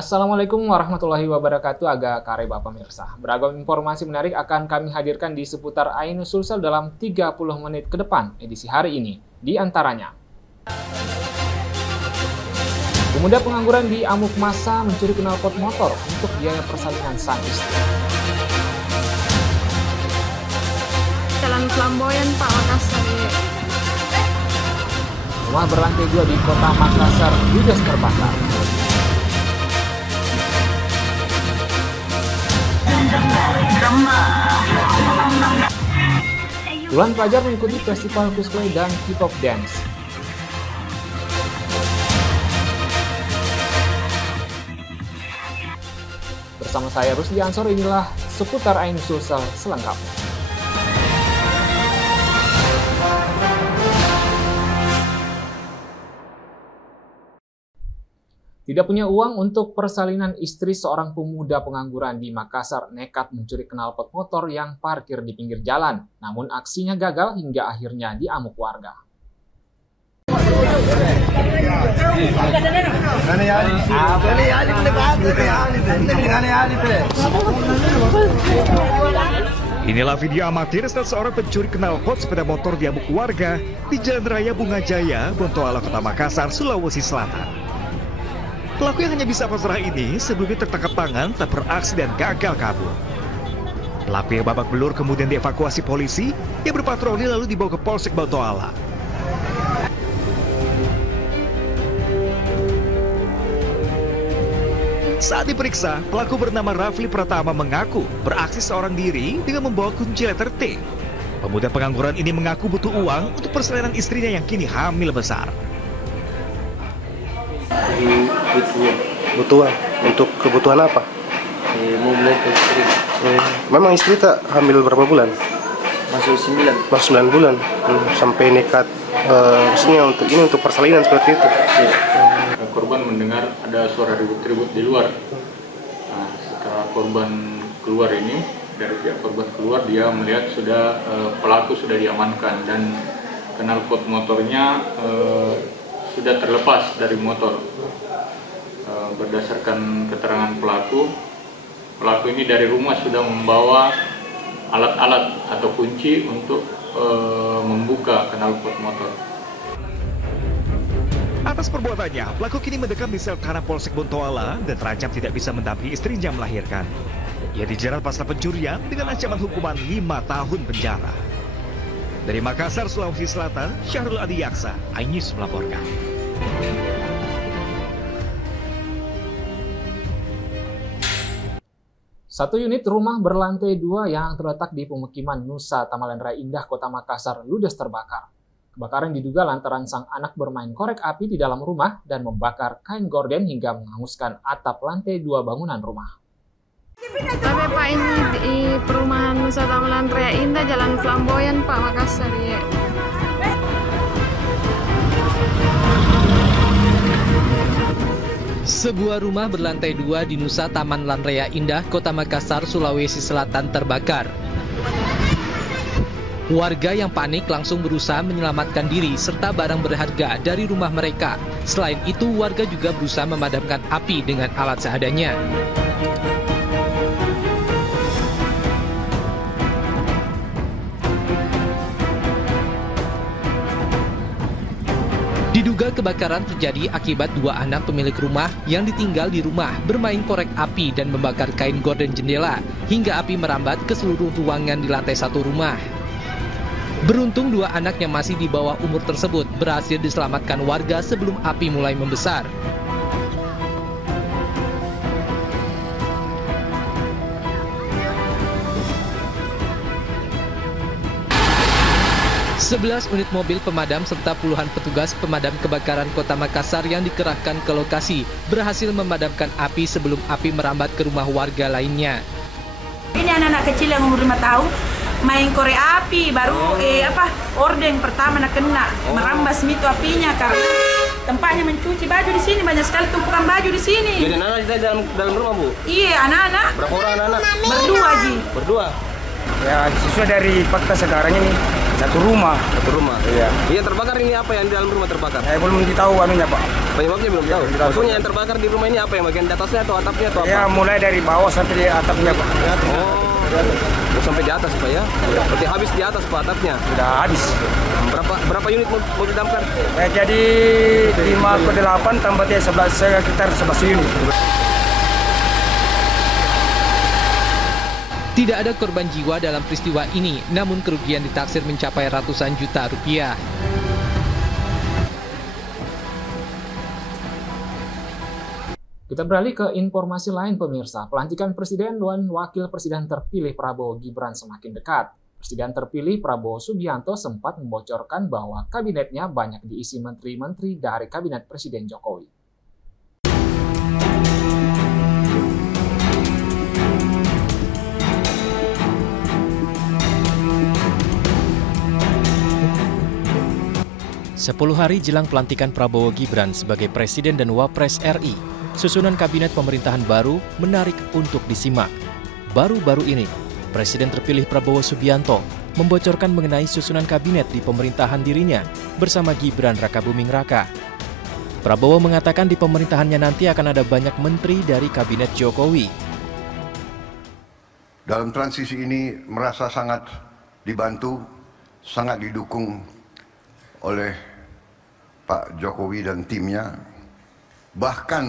Assalamualaikum warahmatullahi wabarakatuh, Aga Kareba pemirsa. Beragam informasi menarik akan kami hadirkan di seputar Ainus Sulsel dalam 30 menit ke depan edisi hari ini. Di antaranya, pemuda pengangguran di amuk massa mencuri knalpot motor untuk biaya persalinan sang istri. Jalan Flamboyan, Pak, Makassar. Rumah berlantai 2 di kota Makassar ludes terbakar. Puluhan pelajar mengikuti festival cosplay dan K-pop dance. Bersama saya Rusdi Ansor, inilah seputar Ainus Sulsel selengkapnya. Tidak punya uang untuk persalinan istri, seorang pemuda pengangguran di Makassar nekat mencuri knalpot motor yang parkir di pinggir jalan. Namun aksinya gagal hingga akhirnya diamuk warga. Inilah video amatir saat seorang pencuri knalpot sepeda motor diamuk warga di Jalan Raya Bunga Jaya, Bontoala, Kota Makassar, Sulawesi Selatan. Pelaku yang hanya bisa pasrah ini sebelumnya tertangkap tangan tak beraksi dan gagal kabur. Pelaku yang babak belur kemudian dievakuasi polisi yang berpatroli lalu dibawa ke Polsek Bontoala. Saat diperiksa, pelaku bernama Rafli Pratama mengaku beraksi seorang diri dengan membawa kunci letter T. Pemuda pengangguran ini mengaku butuh uang untuk persalinan istrinya yang kini hamil besar. Butuh untuk kebutuhan apa? Mau beli ke istri. Memang istri tak hamil berapa bulan? Masuk 9. Masuk 9 bulan. Sampai nekat maksudnya untuk persalinan seperti itu. Korban mendengar ada suara ribut-ribut di luar. Nah, setelah korban keluar ini, dari pihak korban keluar, dia melihat pelaku sudah diamankan dan knalpot motornya sudah terlepas dari motor. Berdasarkan keterangan pelaku ini dari rumah sudah membawa alat-alat atau kunci untuk membuka knalpot motor. Atas perbuatannya, pelaku kini mendekam di sel tahanan Polsek Bontoala dan terancam tidak bisa mendampingi istrinya melahirkan. Ia dijerat pasal pencurian dengan ancaman hukuman 5 tahun penjara. Dari Makassar, Sulawesi Selatan, Syahrul Adiyaksa, Ainus melaporkan. Satu unit rumah berlantai 2 yang terletak di pemukiman Nusa Tamalan Raya Indah, Kota Makassar, ludes terbakar. Kebakaran diduga lantaran sang anak bermain korek api di dalam rumah dan membakar kain gorden hingga menghanguskan atap lantai 2 bangunan rumah. Tapi Pak, ini di perumahan Nusa Tamalan Raya Indah, Jalan Flamboyan, Pak, Makassar ya. Sebuah rumah berlantai 2 di Nusa Taman Lan Raya Indah, Kota Makassar, Sulawesi Selatan terbakar. Warga yang panik langsung berusaha menyelamatkan diri serta barang berharga dari rumah mereka. Selain itu, warga juga berusaha memadamkan api dengan alat seadanya. Diduga kebakaran terjadi akibat 2 anak pemilik rumah yang ditinggal di rumah bermain korek api dan membakar kain gorden jendela hingga api merambat ke seluruh ruangan di lantai 1 rumah. Beruntung 2 anak yang masih di bawah umur tersebut berhasil diselamatkan warga sebelum api mulai membesar. Sebelas unit mobil pemadam serta puluhan petugas pemadam kebakaran Kota Makassar yang dikerahkan ke lokasi berhasil memadamkan api sebelum api merambat ke rumah warga lainnya. Ini anak-anak kecil yang umur 5 tahun main korek api, baru orden pertama nak kena merambas itu apinya karena tempatnya mencuci baju di sini, banyak sekali tumpukan baju di sini. Jadi anak-anak di dalam rumah, Bu? Iya, anak-anak. Berapa orang anak-anak? Berdua, Ji. Berdua. Ya, sesuai dari fakta sekarang ini Satu rumah. Satu rumah. Iya. Yang terbakar ini apa yang di dalam rumah terbakar? Belum tahu anunya, Pak. Penyebabnya belum tahu. Maksudnya yang terbakar di rumah ini apa, yang bagian di atasnya atau atapnya atau apa? Ya, mulai dari bawah sampai di atapnya, Pak. Oh, sampai di atas, Pak ya? Berarti habis di atas, Pak, atapnya? Sudah habis. Berapa unit mobil damkar? Jadi 5 ke 8 tambah 11, sekitar 11 unit. Tidak ada korban jiwa dalam peristiwa ini, namun kerugian ditaksir mencapai ratusan juta rupiah. Kita beralih ke informasi lain, pemirsa. Pelantikan Presiden dan Wakil Presiden terpilih Prabowo Gibran semakin dekat. Presiden terpilih Prabowo Subianto sempat membocorkan bahwa kabinetnya banyak diisi menteri-menteri dari kabinet Presiden Jokowi. Sepuluh hari jelang pelantikan Prabowo Gibran sebagai Presiden dan Wapres RI, susunan kabinet pemerintahan baru menarik untuk disimak. Baru-baru ini, Presiden terpilih Prabowo Subianto membocorkan mengenai susunan kabinet di pemerintahan dirinya bersama Gibran Rakabuming Raka. Prabowo mengatakan di pemerintahannya nanti akan ada banyak menteri dari kabinet Jokowi. Dalam transisi ini merasa sangat dibantu, sangat didukung oleh Pak Jokowi dan timnya. Bahkan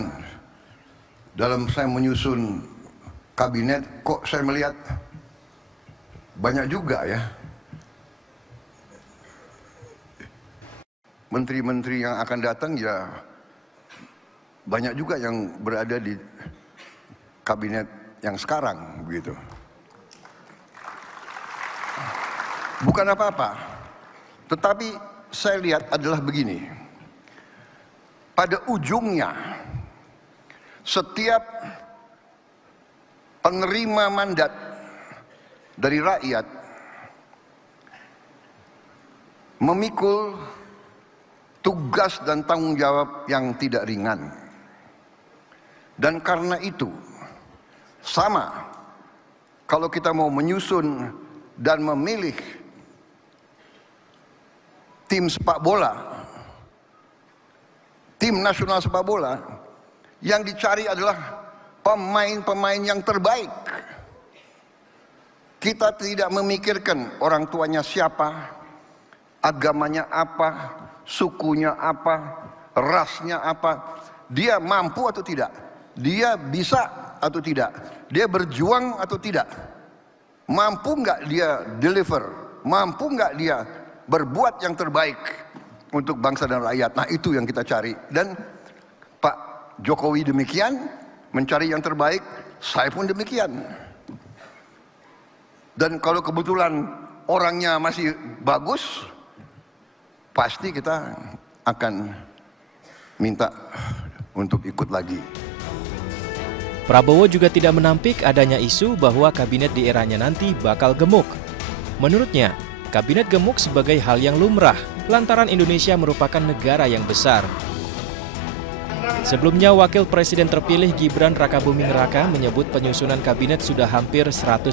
dalam saya menyusun kabinet, kok saya melihat banyak juga ya menteri-menteri yang akan datang, ya banyak juga yang berada di kabinet yang sekarang begitu. Bukan apa-apa, tetapi saya lihat adalah begini. Pada ujungnya, setiap penerima mandat dari rakyat memikul tugas dan tanggung jawab yang tidak ringan. Dan karena itu, sama kalau kita mau menyusun dan memilih tim sepak bola, tim nasional sepak bola, yang dicari adalah pemain-pemain yang terbaik. Kita tidak memikirkan orang tuanya siapa, agamanya apa, sukunya apa, rasnya apa, dia mampu atau tidak, dia bisa atau tidak, dia berjuang atau tidak, mampu nggak dia deliver, mampu nggak dia berbuat yang terbaik untuk bangsa dan rakyat. Nah, itu yang kita cari. Dan Pak Jokowi demikian, mencari yang terbaik, saya pun demikian. Dan kalau kebetulan orangnya masih bagus, pasti kita akan minta untuk ikut lagi. Prabowo juga tidak menampik adanya isu bahwa kabinet di eranya nanti bakal gemuk. Menurutnya, kabinet gemuk sebagai hal yang lumrah, lantaran Indonesia merupakan negara yang besar. Sebelumnya, Wakil Presiden terpilih Gibran Rakabuming Raka menyebut penyusunan kabinet sudah hampir 100%.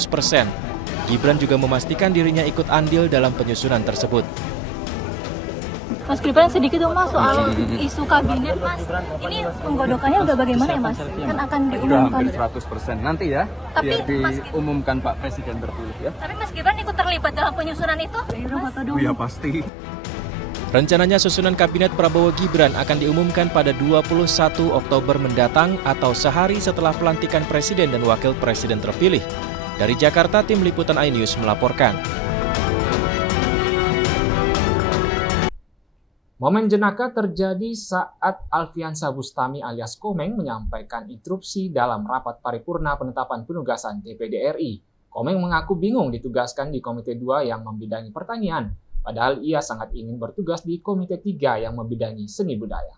Gibran juga memastikan dirinya ikut andil dalam penyusunan tersebut. Mas Gibran, sedikit dong Mas soal isu kabinet Mas. Ini penggodokannya udah bagaimana ya Mas? Kan akan diumumkan. Hampir 100% nanti ya. Tapi biar diumumkan Pak Presiden terpilih ya. Tapi Mas Gibran ikut terlibat dalam penyusunan itu? Iya pasti. Rencananya susunan kabinet Prabowo Gibran akan diumumkan pada 21 Oktober mendatang atau sehari setelah pelantikan Presiden dan Wakil Presiden terpilih. Dari Jakarta, tim Liputan iNews melaporkan. Momen jenaka terjadi saat Alfiansa Bustami alias Komeng menyampaikan instruksi dalam rapat paripurna penetapan penugasan DPD RI. Komeng mengaku bingung ditugaskan di Komite 2 yang membidangi pertanian, padahal ia sangat ingin bertugas di Komite 3 yang membidangi seni budaya.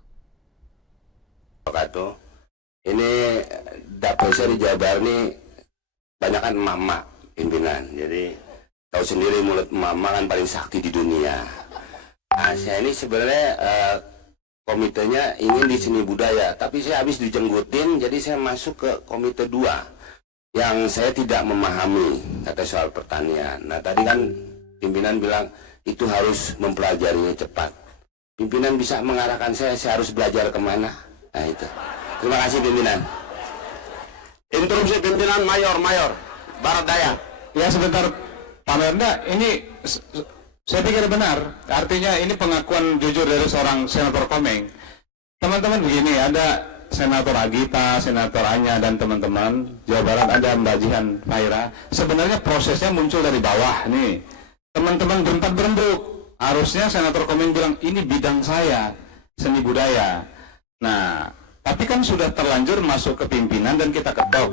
Ini dapur saya di Jawa Barat ini banyak kan emak-emak pimpinan, jadi tahu sendiri mulut emak-emak kan paling sakti di dunia. Nah, saya ini sebenarnya komitenya ingin di seni budaya, tapi saya habis dijenggutin, jadi saya masuk ke Komite 2 yang saya tidak memahami kata soal pertanian. Nah, tadi kan pimpinan bilang itu harus mempelajarinya cepat. Pimpinan bisa mengarahkan saya harus belajar kemana. Nah itu. Terima kasih pimpinan. Interupsi pimpinan Mayor Barat Daya. Ya sebentar Pak Merda, ini saya pikir benar. Artinya ini pengakuan jujur dari seorang Senator Komeng. Teman-teman begini, ada Senator Agita, Senator Anya, dan teman-teman Jawa Barat, ada Mbak Jihan Faira. Sebenarnya prosesnya muncul dari bawah nih. Teman-teman berempat-berembuk. Harusnya Senator Komeng bilang, ini bidang saya, seni budaya. Nah, tapi kan sudah terlanjur masuk ke pimpinan dan kita ketok.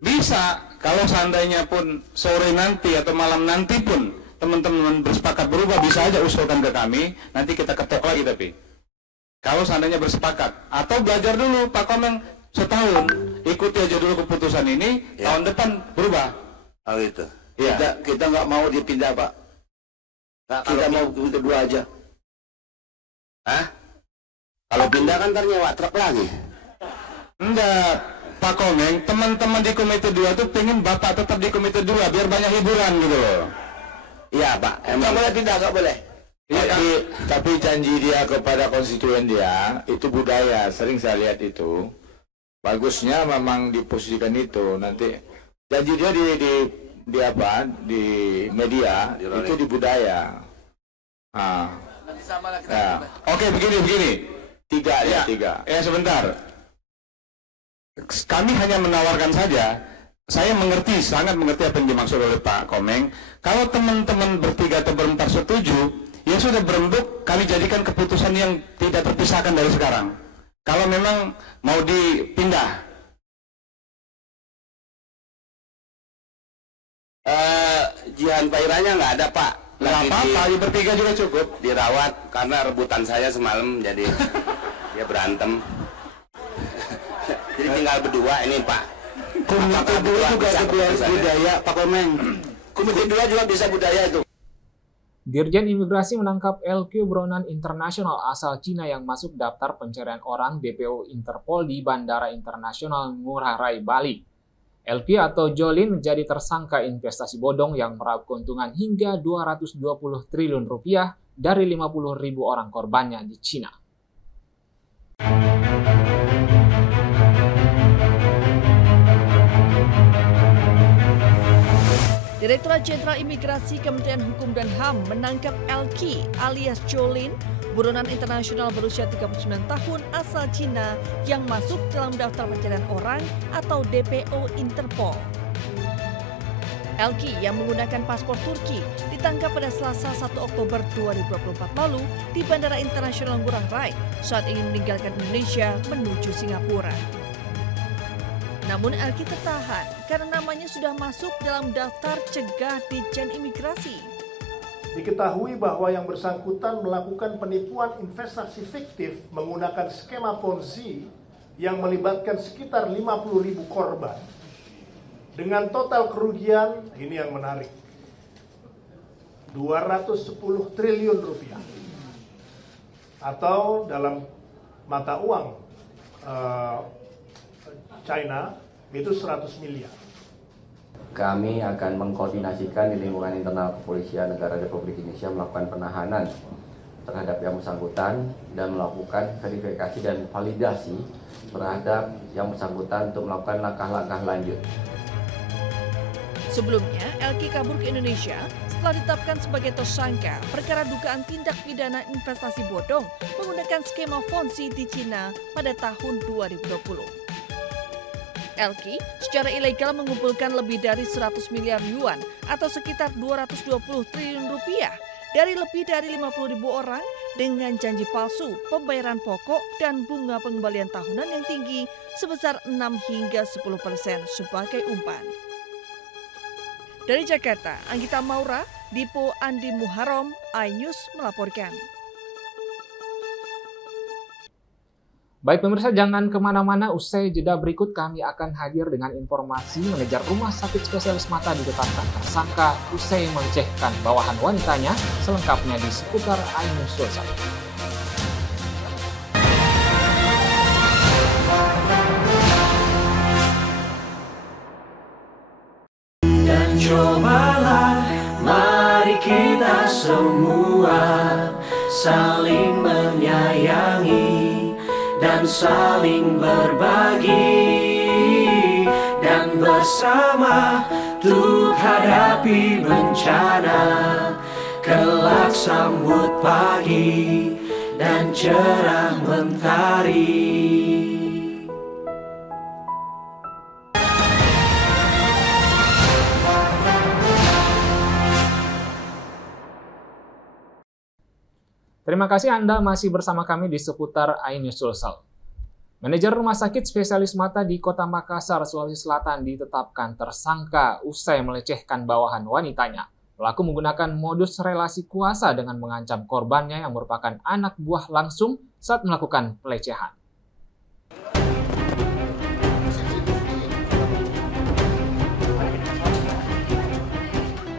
Bisa, kalau seandainya pun sore nanti atau malam nanti pun teman-teman bersepakat berubah, bisa aja usulkan ke kami, nanti kita ketok lagi tapi. Kalau seandainya bersepakat. Atau belajar dulu, Pak Komeng, setahun, ikuti aja dulu keputusan ini, tahun depan berubah. Oh itu. Ya. Kita nggak mau dipindah, Pak. Nah, kita mau kedua aja. Hah? Kalau pindah kan ntar nyewa truk lagi. Enggak, Pak Komeng, teman-teman di Komite 2 tuh pengen Bapak tetap di Komite 2 biar banyak hiburan gitu loh. Iya Pak, nggak boleh pindah, nggak boleh. Ya, tapi janji dia kepada konstituen dia itu budaya, sering saya lihat itu. Bagusnya memang diposisikan itu. Nanti janji dia di media itu di budaya. Nah. Ya. Oke, begini. Tiga. Ya sebentar. Kami hanya menawarkan saja. Saya sangat mengerti apa yang dimaksud oleh Pak Komeng. Kalau teman-teman bertiga atau berempat setuju, ya sudah berembuk, kami jadikan keputusan yang tidak terpisahkan dari sekarang. Kalau memang mau dipindah. Jihan Fairanya nggak ada Pak. Nggak apa-apa, bertiga juga cukup. Dirawat karena rebutan saya semalam, jadi dia berantem. Jadi tinggal berdua ini Pak. Komite 2 juga budaya Pak Komeng. Komite 2 juga bisa budaya itu. Dirjen Imigrasi menangkap LQ buronan internasional asal Cina yang masuk daftar pencarian orang DPO Interpol di Bandara Internasional Ngurah Rai, Bali. LQ atau Jolin menjadi tersangka investasi bodong yang meraup keuntungan hingga 220 triliun rupiah dari 50.000 orang korbannya di Cina. Direktorat Jenderal Imigrasi Kementerian Hukum dan HAM menangkap LQ alias Jolin, buronan internasional berusia 39 tahun asal Cina yang masuk dalam daftar pencarian orang atau DPO Interpol. LQ yang menggunakan paspor Turki ditangkap pada Selasa 1 Oktober 2024 lalu di Bandara Internasional Ngurah Rai saat ingin meninggalkan Indonesia menuju Singapura. Namun LQ tertahan karena namanya sudah masuk dalam daftar cegah Ditjen Imigrasi. Diketahui bahwa yang bersangkutan melakukan penipuan investasi fiktif menggunakan skema Ponzi yang melibatkan sekitar 50.000 korban. Dengan total kerugian, ini yang menarik, 210 triliun rupiah. Atau dalam mata uang China itu 100 miliar. Kami akan mengkoordinasikan di lingkungan internal Kepolisian Negara Republik Indonesia melakukan penahanan terhadap yang bersangkutan dan melakukan verifikasi dan validasi terhadap yang bersangkutan untuk melakukan langkah-langkah lanjut. Sebelumnya, LQ kabur ke Indonesia setelah ditetapkan sebagai tersangka perkara dugaan tindak pidana investasi bodong menggunakan skema Ponzi di Cina pada tahun 2020. LQ secara ilegal mengumpulkan lebih dari 100 miliar yuan atau sekitar 220 triliun rupiah dari lebih dari 50.000 orang dengan janji palsu, pembayaran pokok, dan bunga pengembalian tahunan yang tinggi sebesar 6 hingga 10% sebagai umpan. Dari Jakarta, Anggita Maura, Dipo Andi Muharram, iNews melaporkan. Baik pemirsa, jangan kemana-mana, usai jeda berikut kami akan hadir dengan informasi manajer rumah sakit spesialis mata ditetapkan tersangka usai melecehkan bawahan wanitanya, selengkapnya di seputar iNews Selesai. Dan cobalah, mari kita kita semua saling menyayangi dan saling berbagi, dan bersama untuk hadapi bencana, kelak sambut pagi dan cerah mentari. Terima kasih Anda masih bersama kami di seputar iNews Sulsel. Manajer Rumah Sakit Spesialis Mata di Kota Makassar, Sulawesi Selatan ditetapkan tersangka usai melecehkan bawahan wanitanya. Pelaku menggunakan modus relasi kuasa dengan mengancam korbannya yang merupakan anak buah langsung saat melakukan pelecehan.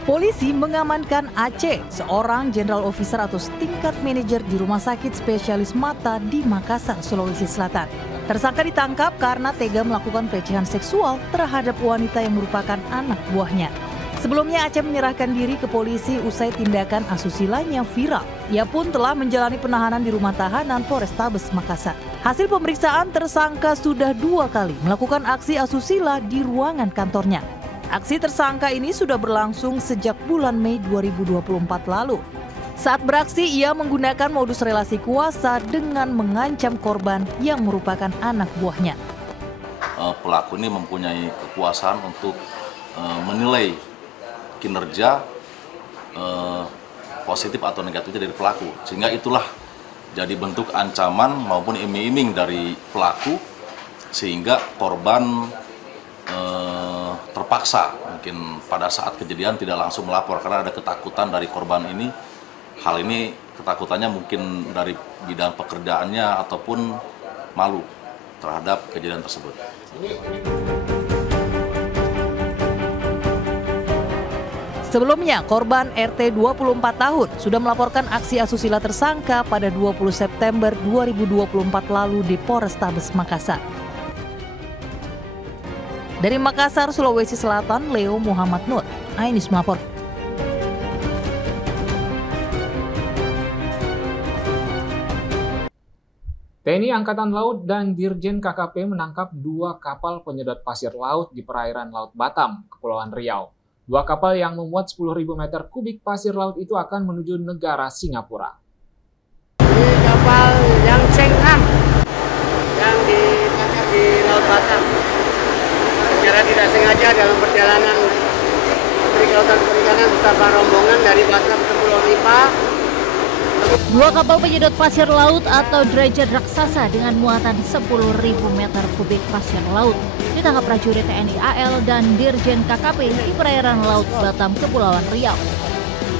Polisi mengamankan Aceh, seorang general officer atau tingkat manajer di Rumah Sakit Spesialis Mata di Makassar, Sulawesi Selatan. Tersangka ditangkap karena tega melakukan pelecehan seksual terhadap wanita yang merupakan anak buahnya. Sebelumnya Aceh menyerahkan diri ke polisi usai tindakan asusilanya viral. Ia pun telah menjalani penahanan di rumah tahanan Polrestabes Makassar. Hasil pemeriksaan, tersangka sudah 2 kali melakukan aksi asusila di ruangan kantornya. Aksi tersangka ini sudah berlangsung sejak bulan Mei 2024 lalu. Saat beraksi, ia menggunakan modus relasi kuasa dengan mengancam korban yang merupakan anak buahnya. Pelaku ini mempunyai kekuasaan untuk menilai kinerja positif atau negatifnya dari pelaku. Sehingga itulah jadi bentuk ancaman maupun iming-iming dari pelaku, sehingga korban terpaksa mungkin pada saat kejadian tidak langsung melapor karena ada ketakutan dari korban ini. Hal ini ketakutannya mungkin dari bidang pekerjaannya ataupun malu terhadap kejadian tersebut. Sebelumnya, korban RT 24 tahun sudah melaporkan aksi asusila tersangka pada 20 September 2024 lalu di Polrestabes Makassar. Dari Makassar, Sulawesi Selatan, Leo Muhammad Nur, iNews melapor. TNI Angkatan Laut dan Dirjen KKP menangkap 2 kapal penyedot pasir laut di perairan Laut Batam, Kepulauan Riau. 2 kapal yang memuat 10.000 meter kubik pasir laut itu akan menuju negara Singapura. Ini kapal yang Cheng Am yang ditangkap di Laut Batam. Secara tidak sengaja dalam perjalanan kelautan perikanan beserta rombongan dari Batam ke Pulau Ripa. 2 kapal penyedot pasir laut atau dredger raksasa dengan muatan 10.000 meter kubik pasir laut ditangkap prajurit TNI AL dan Dirjen KKP di perairan Laut Batam, Kepulauan Riau.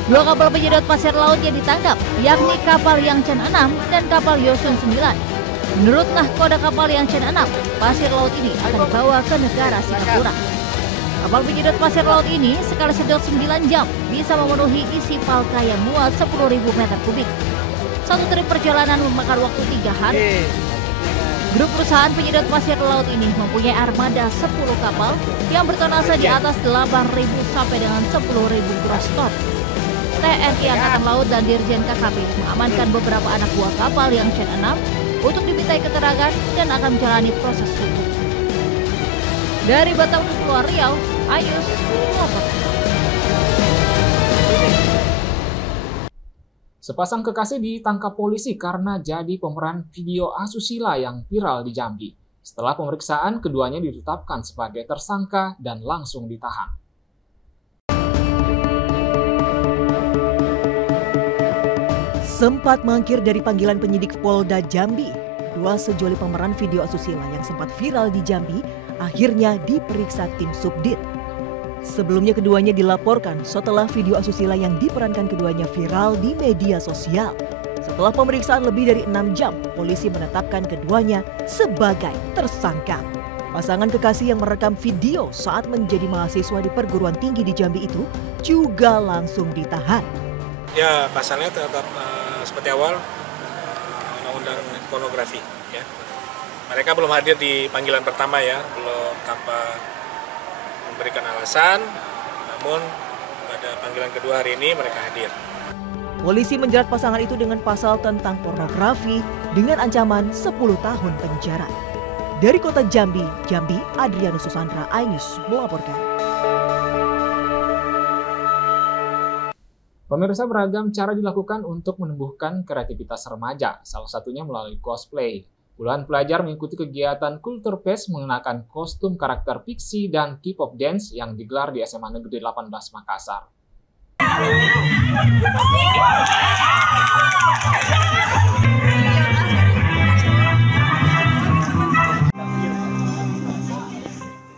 2 kapal penyedot pasir laut yang ditangkap yakni kapal Yangchen 6 dan kapal Yosun 9. Menurut nahkoda kapal Yangchen 6, pasir laut ini akan dibawa ke negara Singapura. Kapal penyedot pasir laut ini sekali sedot 9 jam bisa memenuhi isi palka yang muat 10.000 meter kubik. Satu trip perjalanan memakan waktu 3 hari. Grup perusahaan penyedot pasir laut ini mempunyai armada 10 kapal yang bertonase di atas 8.000 sampai dengan 10.000 gross ton. TNI Angkatan Laut dan Dirjen KKP mengamankan beberapa anak buah kapal Yangchen 6 untuk dimintai keterangan dan akan menjalani proses hukum. Dari Batam ke Kepulauan Riau, iNews melapor. Sepasang kekasih ditangkap polisi karena jadi pemeran video asusila yang viral di Jambi. Setelah pemeriksaan, keduanya ditetapkan sebagai tersangka dan langsung ditahan. Sempat mangkir dari panggilan penyidik Polda Jambi, 2 sejoli pemeran video asusila yang sempat viral di Jambi akhirnya diperiksa tim Subdit. Sebelumnya keduanya dilaporkan setelah video asusila yang diperankan keduanya viral di media sosial. Setelah pemeriksaan lebih dari 6 jam, polisi menetapkan keduanya sebagai tersangka. Pasangan kekasih yang merekam video saat menjadi mahasiswa di perguruan tinggi di Jambi itu juga langsung ditahan. Ya, pasalnya tetap seperti awal undang-undang pornografi. Ya. Mereka belum hadir di panggilan pertama ya, belum tanpa memberikan alasan. Namun pada panggilan kedua hari ini mereka hadir. Polisi menjerat pasangan itu dengan pasal tentang pornografi dengan ancaman 10 tahun penjara. Dari kota Jambi, Adrianus Susandra, iNews melaporkan. Pemirsa, beragam cara dilakukan untuk menumbuhkan kreativitas remaja, salah satunya melalui cosplay. Puluhan pelajar mengikuti kegiatan Kultur Fest mengenakan kostum karakter fiksi dan K-pop dance yang digelar di SMA Negeri 18 Makassar.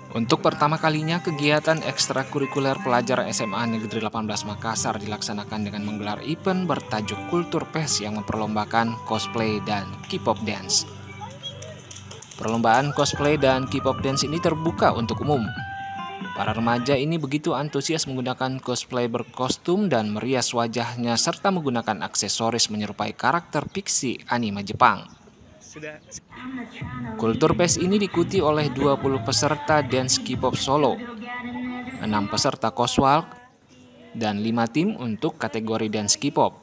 Untuk pertama kalinya, kegiatan ekstrakurikuler pelajar SMA Negeri 18 Makassar dilaksanakan dengan menggelar event bertajuk Kultur Fest yang memperlombakan cosplay dan K-pop dance. Perlombaan cosplay dan K-pop dance ini terbuka untuk umum. Para remaja ini begitu antusias menggunakan cosplay berkostum dan merias wajahnya serta menggunakan aksesoris menyerupai karakter fiksi anime Jepang. Kultur Fest ini diikuti oleh 20 peserta dance K-pop solo, 6 peserta coswalk, dan 5 tim untuk kategori dance K-pop.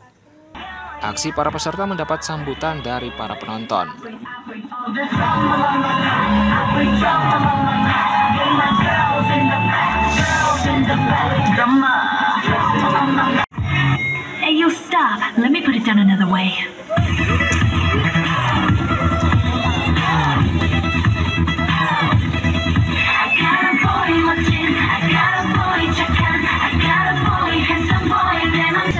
Aksi para peserta mendapat sambutan dari para penonton. Hey, you stop. Let me put it down another way.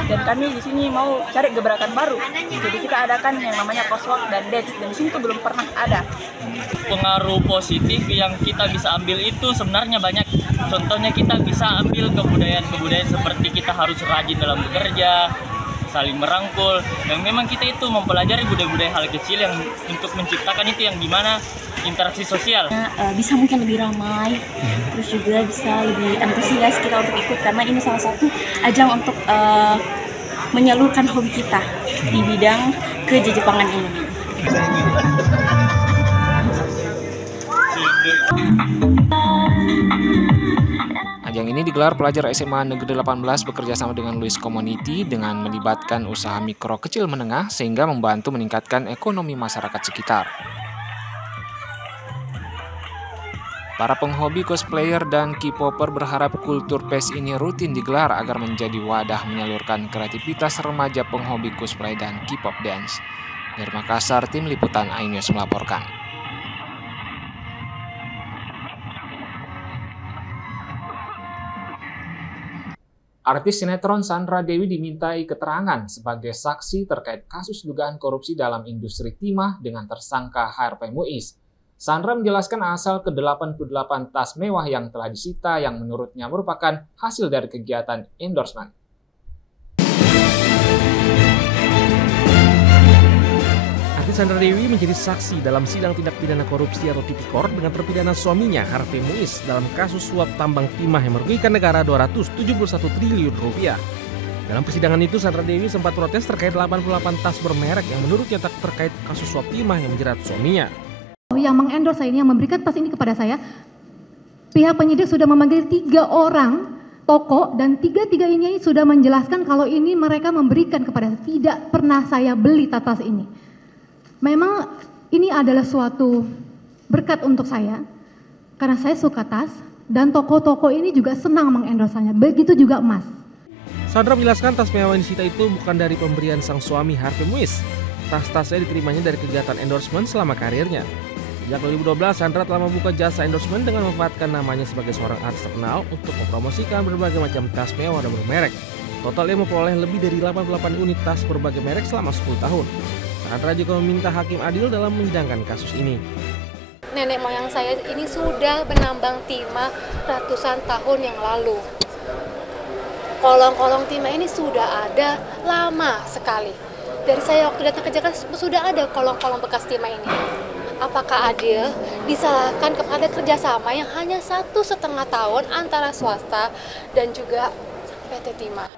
Dan kami di sini mau cari gebrakan baru. Jadi kita adakan yang namanya coswalk dan dance. Dan di sini tuh belum pernah ada. Pengaruh positif yang kita bisa ambil itu sebenarnya banyak. Contohnya kita bisa ambil kebudayaan-kebudayaan seperti kita harus rajin dalam bekerja, saling merangkul. Dan memang kita itu mempelajari budaya-budaya hal kecil yang untuk menciptakan itu yang dimana interaksi sosial. Bisa mungkin lebih ramai, terus juga bisa lebih antusias kita untuk ikut karena ini salah satu ajang untuk menyalurkan hobi kita di bidang kejepangan ini. Ajang ini digelar pelajar SMA Negeri 18 bekerjasama dengan Louis Community dengan melibatkan usaha mikro kecil menengah sehingga membantu meningkatkan ekonomi masyarakat sekitar. Para penghobi cosplayer dan K-popper berharap Kultur Fest ini rutin digelar agar menjadi wadah menyalurkan kreativitas remaja penghobi cosplay dan K-pop dance. Dari Makassar, tim liputan iNews melaporkan. Artis sinetron Sandra Dewi dimintai keterangan sebagai saksi terkait kasus dugaan korupsi dalam industri timah dengan tersangka HRP Muiz. Sandra menjelaskan asal ke-88 tas mewah yang telah disita yang menurutnya merupakan hasil dari kegiatan endorsement. Artis Sandra Dewi menjadi saksi dalam sidang tindak pidana korupsi atau tipikor dengan terpidana suaminya Harvey Muiz dalam kasus suap tambang timah yang merugikan negara 271 triliun rupiah. Dalam persidangan itu, Sandra Dewi sempat protes terkait 88 tas bermerek yang menurutnya tak terkait kasus suap timah yang menjerat suaminya. Yang mengendorse saya ini, yang memberikan tas ini kepada saya, pihak penyidik sudah memanggil 3 orang toko dan 3 ini sudah menjelaskan kalau ini mereka memberikan kepada saya. Tidak pernah saya beli tas ini. Memang ini adalah suatu berkat untuk saya karena saya suka tas dan toko-toko ini juga senang mengendorsanya. Begitu juga emas. Sandra menjelaskan tas mewah yang disita itu bukan dari pemberian sang suami Harvey Muiz. Tas-tasnya diterimanya dari kegiatan endorsement selama karirnya. Sejak 2012, Sandra telah membuka jasa endorsement dengan memanfaatkan namanya sebagai seorang artis terkenal untuk mempromosikan berbagai macam tas mewah dan bermerek. Total ia memperoleh lebih dari 88 unit tas berbagai merek selama 10 tahun. Sandra juga meminta hakim adil dalam menyidangkan kasus ini. Nenek moyang saya ini sudah menambang timah ratusan tahun yang lalu. Kolong-kolong timah ini sudah ada lama sekali. Dari saya waktu datang ke Jakarta sudah ada kolong-kolong bekas timah ini. Apakah adil disalahkan kepada kerjasama yang hanya 1,5 tahun antara swasta dan juga PT Timah?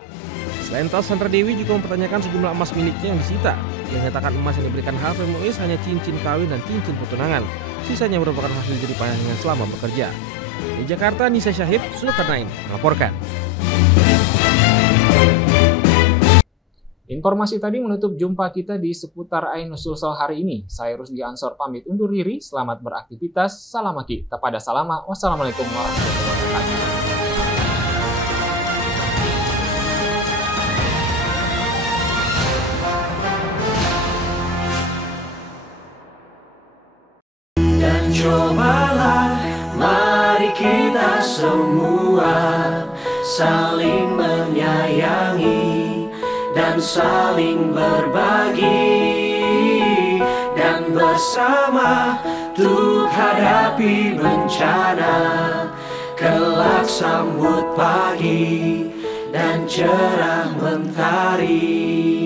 Selain tas, Sandra Dewi juga mempertanyakan sejumlah emas miliknya yang disita. Dia menyatakan emas yang diberikan Harvey Muiz hanya cincin kawin dan cincin pertunangan. Sisanya merupakan hasil jeripayahnya selama bekerja. Di Jakarta, Nisa Syahib, Zulkarnain melaporkan. Informasi tadi menutup jumpa kita di seputar Ainus Sulsel hari ini. Saya Rusdi Ansor pamit undur diri. Selamat beraktivitas. Salam maki. Tapada salama. Wassalamualaikum warahmatullahi wabarakatuh. Dan cobalah, mari kita semua saling menyayangi dan saling berbagi, dan bersama untuk hadapi bencana, kelak sambut pagi dan cerah mentari.